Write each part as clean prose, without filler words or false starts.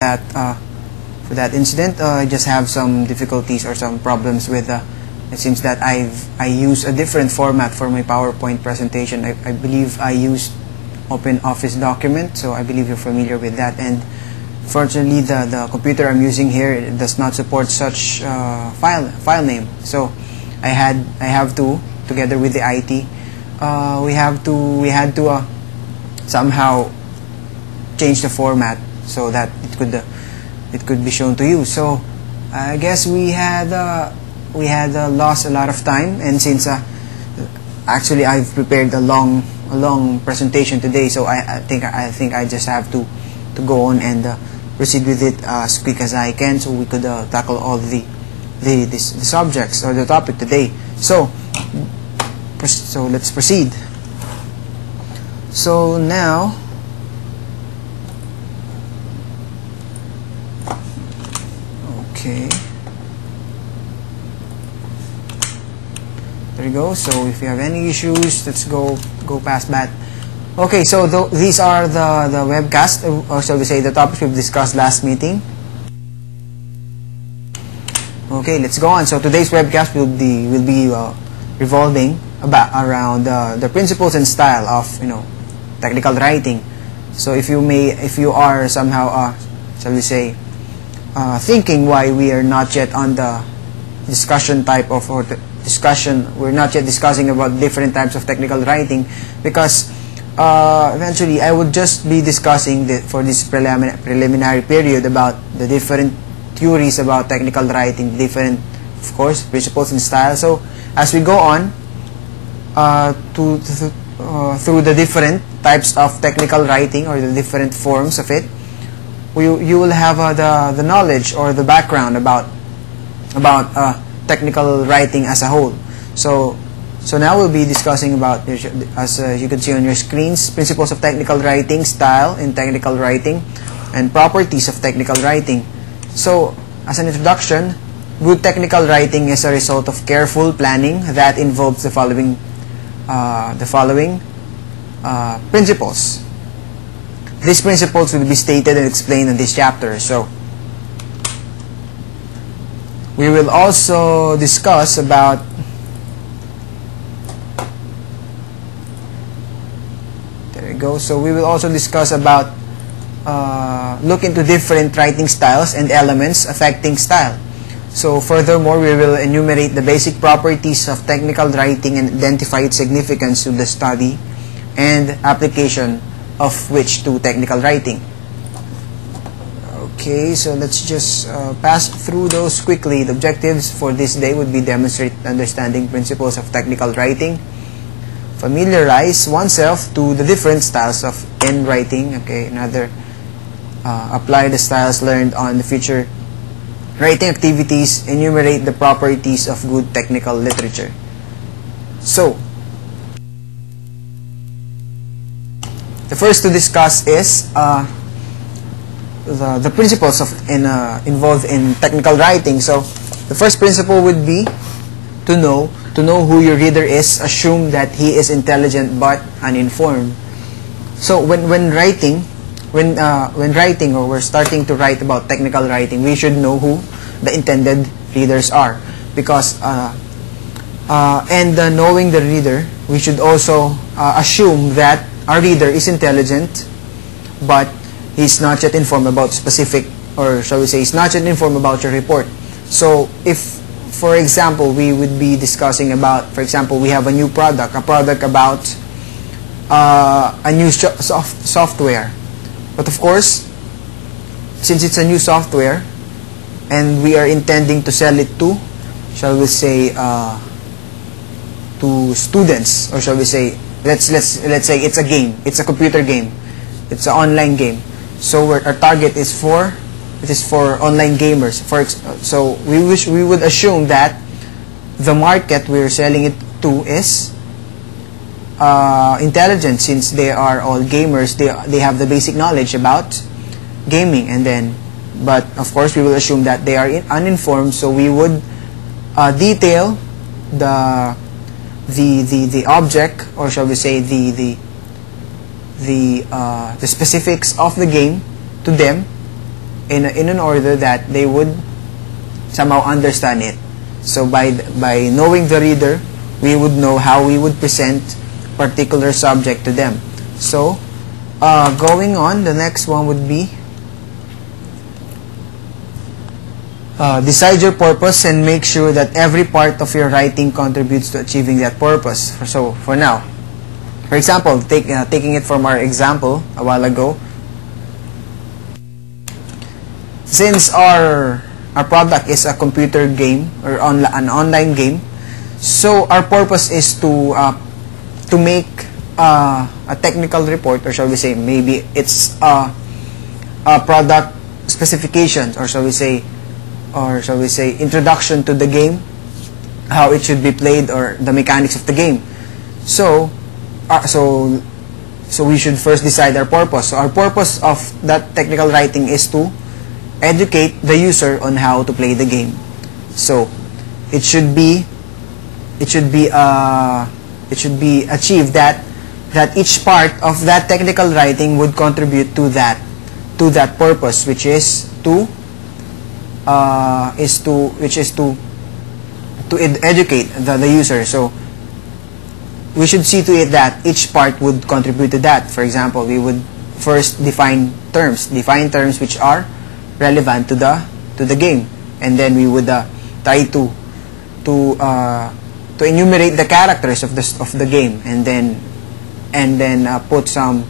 that for that incident. I just have some difficulties or some problems with it seems that I use a different format for my PowerPoint presentation. I believe I used Open Office document, so I believe you're familiar with that. And fortunately, the computer I'm using here does not support such file name. So I have to, together with the IT, we had to somehow change the format so that it could be shown to you. So I guess we had lost a lot of time, and since actually I've prepared a long presentation today, so I think I just have to go on and proceed with it as quick as I can, so we could tackle all the subjects or the topic today. So let's proceed. So now, okay, there you go. So if you have any issues, let's go past that. Okay, so these are the webcast, or shall we say the topics we've discussed last meeting. Okay, let's go on. So today's webcast will be revolving around the principles and style of technical writing. So if you are somehow shall we say thinking why we are not yet on the discussion type of discussion, we're not yet discussing about different types of technical writing, because eventually I would just be discussing for this preliminary period about the different theories about technical writing, different, of course, principles and style. So as we go on through the different types of technical writing or the different forms of it, you will have the knowledge or the background about technical writing as a whole. So now we'll be discussing about, as you can see on your screens, principles of technical writing, style in technical writing, and properties of technical writing. So as an introduction, good technical writing is a result of careful planning that involves the following principles. These principles will be stated and explained in this chapter. So we will also discuss about So we will also discuss about look into different writing styles and elements affecting style. So furthermore, we will enumerate the basic properties of technical writing and identify its significance to the study and application of which to technical writing. Okay, so let's just pass through those quickly. The objectives for this day would be demonstrate understanding principles of technical writing, familiarize oneself to the different styles of writing. Okay, another apply the styles learned on the future writing activities, enumerate the properties of good technical literature. So the first to discuss is the principles involved in technical writing. So the first principle would be to know who your reader is. Assume that he is intelligent but uninformed. So when writing or we're starting to write about technical writing, we should know who the intended readers are, because knowing the reader, we should also assume that our reader is intelligent, but he's not yet informed about specific, or shall we say, he's not yet informed about your report. So if, for example, we would be discussing about, for example, we have a new product, about a new software. But of course, since it's a new software and we are intending to sell it to, shall we say, to students, or shall we say, let's say it's a game, it's a computer game, it's an online game. So our target is for online gamers. So we would assume that the market we're selling it to is intelligent, since they are all gamers. They have the basic knowledge about gaming, but of course we will assume that they are uninformed. So we would detail the object, or shall we say the specifics of the game to them, in an order that they would somehow understand it. So by knowing the reader, we would know how we would present particular subject to them. So going on, the next one would be decide your purpose and make sure that every part of your writing contributes to achieving that purpose. So for now, for example, taking it from our example a while ago, since our product is a computer game or an online game, so our purpose is to make a technical report, or shall we say maybe it's a product specifications, or shall we say introduction to the game, how it should be played, or the mechanics of the game. So we should first decide our purpose. So our purpose of that technical writing is to educate the user on how to play the game. So it should be achieved that each part of that technical writing would contribute to that purpose, which is to educate the user. So we should see to it that each part would contribute to that. For example, we would first define terms which are relevant to the game, and then we would try to enumerate the characters of the game, and then put some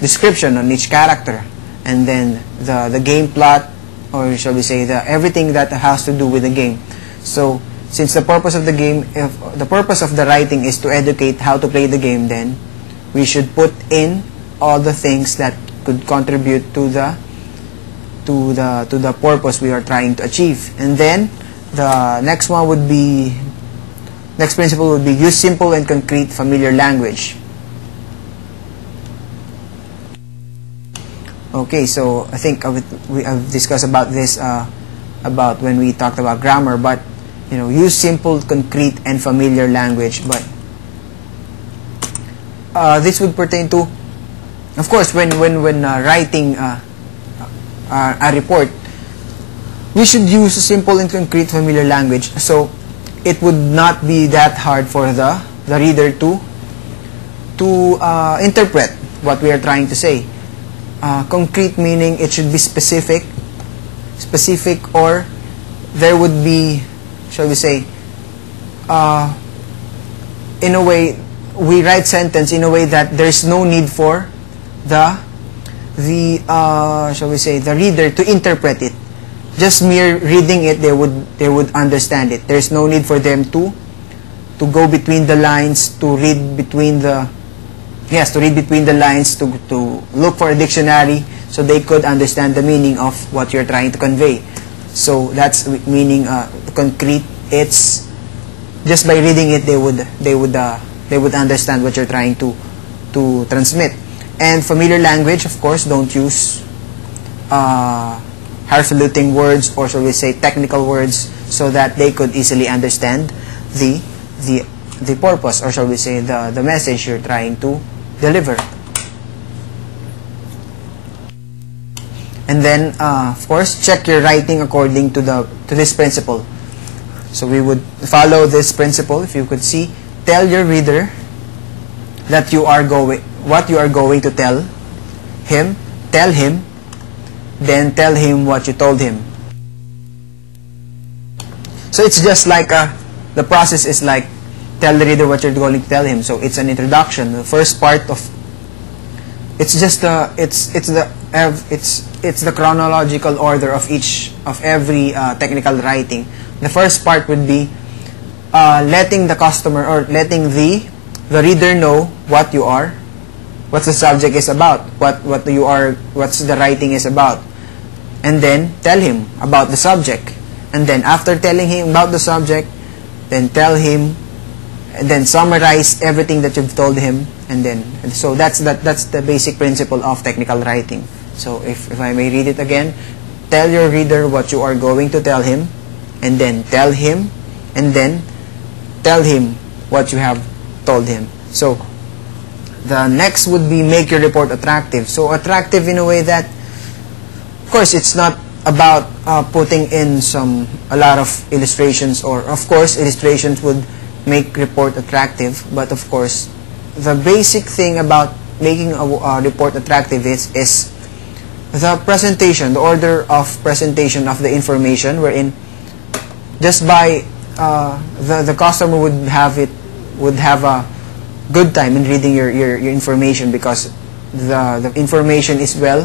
description on each character, and then the game plot, or shall we say everything that has to do with the game. So since the purpose of the game, if the purpose of the writing is to educate how to play the game, then we should put in all the things that could contribute to the purpose we are trying to achieve. And then the next principle would be use simple and concrete familiar language. Okay, so I think we have discussed about this about when we talked about grammar, but use simple, concrete, and familiar language. But this would pertain to, of course, when writing a report, we should use simple and concrete familiar language, so it would not be that hard for the reader to interpret what we are trying to say. Concrete meaning it should be specific, or there would be, shall we say, in a way, we write sentence in a way that there's no need for shall we say, the reader to interpret it. Just mere reading it, they would understand it. There's no need for them to go between the lines, to read between the lines, to look for a dictionary, so they could understand the meaning of what you're trying to convey. So that's meaning concrete. It's just by reading it, they would understand what you're trying to transmit. And familiar language, of course, don't use highfalutin words, or shall we say technical words, so that they could easily understand the purpose, or shall we say the message you're trying to deliver. And then of course, check your writing according to this principle. So we would follow this principle. If you could see, tell your reader that what you are going to tell him, then tell him what you told him. So it's just like the process is like, tell the reader what you're going to tell him. So it's an introduction. The first part of it's the chronological order of every technical writing. The first part would be letting the customer, or letting the reader know what you are, what the subject is about, what's the writing is about, and then tell him about the subject. And then after telling him about the subject, then tell him, and then summarize everything that you've told him, and so that's the basic principle of technical writing. So if I may read it again, tell your reader what you are going to tell him, and then tell him, and then tell him what you have told him. So the next would be make your report attractive. So attractive in a way that course, it's not about putting in a lot of illustrations, or of course illustrations would make report attractive, but of course the basic thing about making a report attractive is the presentation, the order of presentation of the information, wherein just by the customer would have a good time in reading your information, because the information is well